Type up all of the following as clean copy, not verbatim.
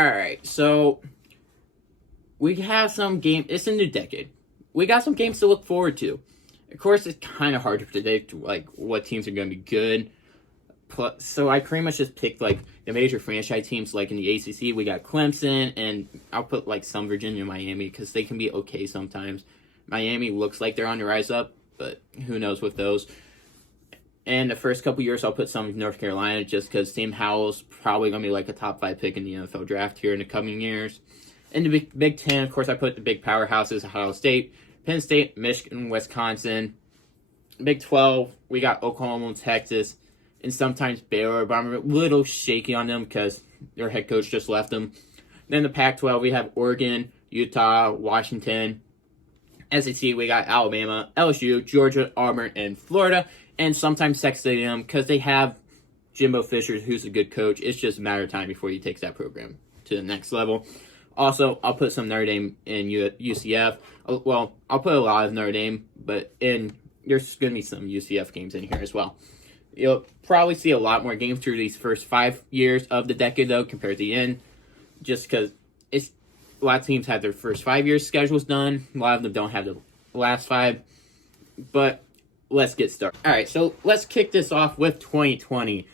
Alright, so we have some game. It's a new decade. We got some games to look forward to. Of course, it's kind of hard to predict like what teams are going to be good. So I pretty much just picked like the major franchise teams. Like in the ACC, we got Clemson, and I'll put like some Virginia, Miami, because they can be okay sometimes. Miami looks like they're on the rise up, but who knows with those. And the first couple years, I'll put some North Carolina just because Sam Howell's probably going to be like a top 5 pick in the NFL draft here in the coming years. In the Big Ten, of course, I put the big powerhouses: Ohio State, Penn State, Michigan, Wisconsin. Big 12, we got Oklahoma and Texas, and sometimes Baylor, but I'm a little shaky on them because their head coach just left them. Then the Pac-12, we have Oregon, Utah, Washington. SEC, we got Alabama, LSU, Georgia, Auburn, and Florida. And sometimes Texas A&M because they have Jimbo Fisher, who's a good coach. It's just a matter of time before he takes that program to the next level. Also, I'll put some Notre Dame in UCF. Well, I'll put a lot of Notre Dame, but there's going to be some UCF games in here as well. You'll probably see a lot more games through these first 5 years of the decade, though, compared to the end, just because a lot of teams have their first 5 years schedules done. A lot of them don't have the last 5, but let's get started. All right, so let's kick this off with 2020,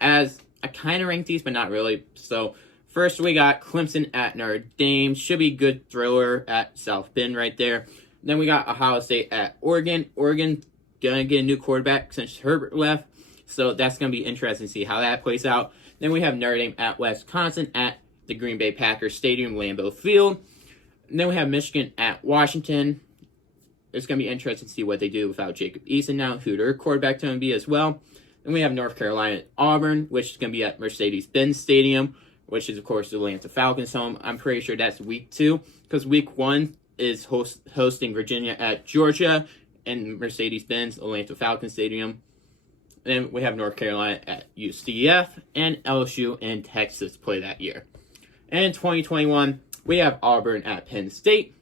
as I kind of ranked these, but not really. So first, we got Clemson at Notre Dame. Should be a good thriller at South Bend right there. Then we got Ohio State at Oregon. Oregon gonna get a new quarterback since Herbert left, so that's gonna be interesting to see how that plays out. Then we have Notre Dame at Wisconsin at the Green Bay Packers Stadium, Lambeau Field. And then we have Michigan at Washington. It's going to be interesting to see what they do without Jacob Eason now, who their quarterback going to be as well. Then we have North Carolina at Auburn, which is going to be at Mercedes-Benz Stadium, which is, of course, the Atlanta Falcons home. I'm pretty sure that's week 2, because week 1 is hosting Virginia at Georgia and Mercedes-Benz Atlanta Falcons Stadium. Then we have North Carolina at UCF, and LSU and Texas play that year. And in 2021, we have Auburn at Penn State,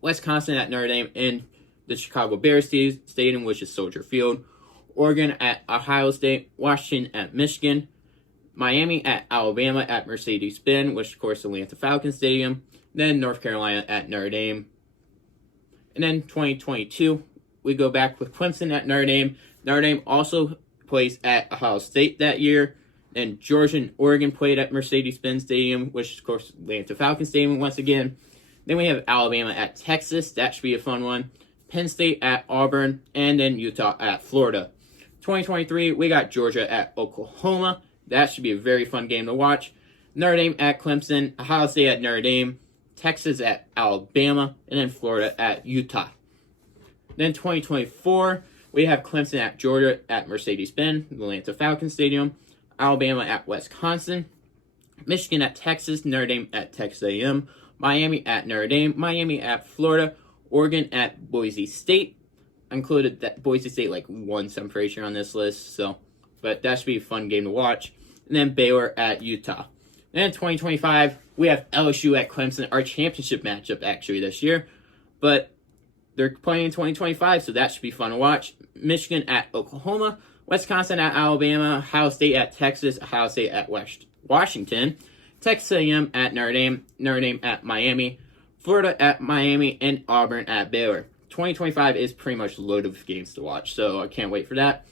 Wisconsin at Notre Dame in the Chicago Bears Stadium, which is Soldier Field, Oregon at Ohio State, Washington at Michigan, Miami at Alabama at Mercedes-Benz, which of course is Atlanta Falcons Stadium, then North Carolina at Notre Dame. And then 2022, we go back with Clemson at Notre Dame. Notre Dame also plays at Ohio State that year. And Georgia and Oregon played at Mercedes-Benz Stadium, which is, of course, Atlanta Falcons Stadium once again. Then we have Alabama at Texas. That should be a fun one. Penn State at Auburn. And then Utah at Florida. 2023, we got Georgia at Oklahoma. That should be a very fun game to watch. Notre Dame at Clemson. Ohio State at Notre Dame. Texas at Alabama. And then Florida at Utah. Then 2024, we have Clemson at Georgia at Mercedes-Benz, Atlanta Falcons Stadium. Alabama at Wisconsin, Michigan at Texas, Notre Dame at Texas A&M, Miami at Notre Dame, Miami at Florida, Oregon at Boise State. I included that Boise State like once, I'm pretty sure, on this list, but that should be a fun game to watch. And then Baylor at Utah. Then in 2025, we have LSU at Clemson, our championship matchup actually this year, but they're playing in 2025, so that should be fun to watch. Michigan at Oklahoma, Wisconsin at Alabama, Ohio State at Texas, Ohio State at Washington, Texas A&M at Notre Dame at Miami, Florida at Miami, and Auburn at Baylor. 2025 is pretty much loaded with games to watch, so I can't wait for that.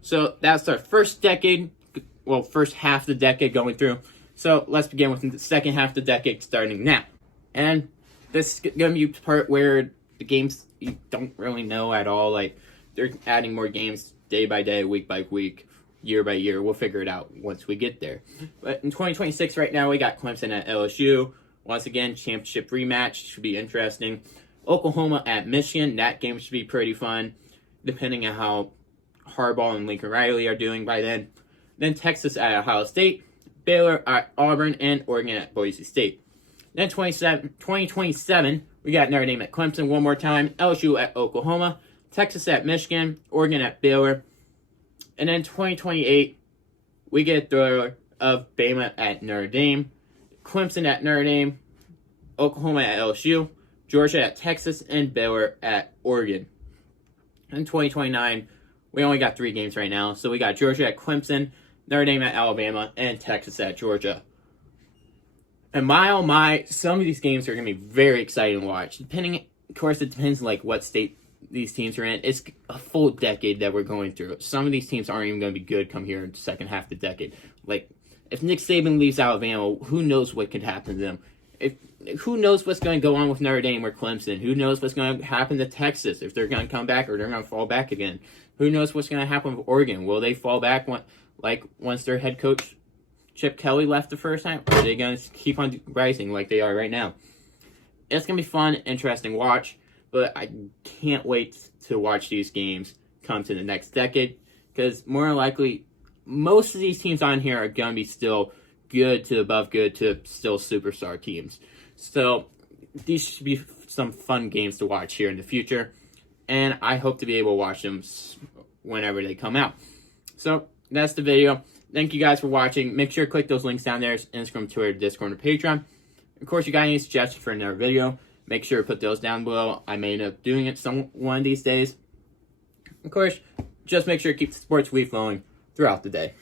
So that's our first half of the decade going through. So let's begin with the second half of the decade starting now. And this is going to be the part where the games you don't really know at all. Like, they're adding more games day by day, week by week, year by year. We'll figure it out once we get there. But in 2026 right now, we got Clemson at LSU. Once again, championship rematch. Should be interesting. Oklahoma at Michigan. That game should be pretty fun, depending on how Harbaugh and Lincoln Riley are doing by then. Then Texas at Ohio State. Baylor at Auburn. And Oregon at Boise State. Then 2027, we got Notre Dame at Clemson one more time. LSU at Oklahoma. Texas at Michigan, Oregon at Baylor. And then 2028, we get a thriller of Bama at Notre Dame, Clemson at Notre Dame, Oklahoma at LSU, Georgia at Texas, and Baylor at Oregon. In 2029, we only got 3 games right now. So we got Georgia at Clemson, Notre Dame at Alabama, and Texas at Georgia. And my oh my, some of these games are going to be very exciting to watch. Depending, of course, it depends like what state these teams are in. It's a full decade that we're going through. Some of these teams aren't even going to be good come here in the second half of the decade. Like, if Nick Saban leaves Alabama, who knows what could happen to them? Who knows what's going to go on with Notre Dame or Clemson? Who knows what's going to happen to Texas, if they're going to come back or they're going to fall back again? Who knows what's going to happen with Oregon? Will they fall back once their head coach Chip Kelly left the first time? Or are they going to keep on rising like they are right now? It's going to be fun, interesting watch, but I can't wait to watch these games come to the next decade, because more than likely, most of these teams on here are going to be still good to above good to still superstar teams. So these should be some fun games to watch here in the future, and I hope to be able to watch them whenever they come out. So that's the video. Thank you guys for watching. Make sure to click those links down there: Instagram, Twitter, Discord, and Patreon. Of course, you got any suggestions for another video, make sure to put those down below. I may end up doing it one of these days. Of course, just make sure to keep the sports week flowing throughout the day.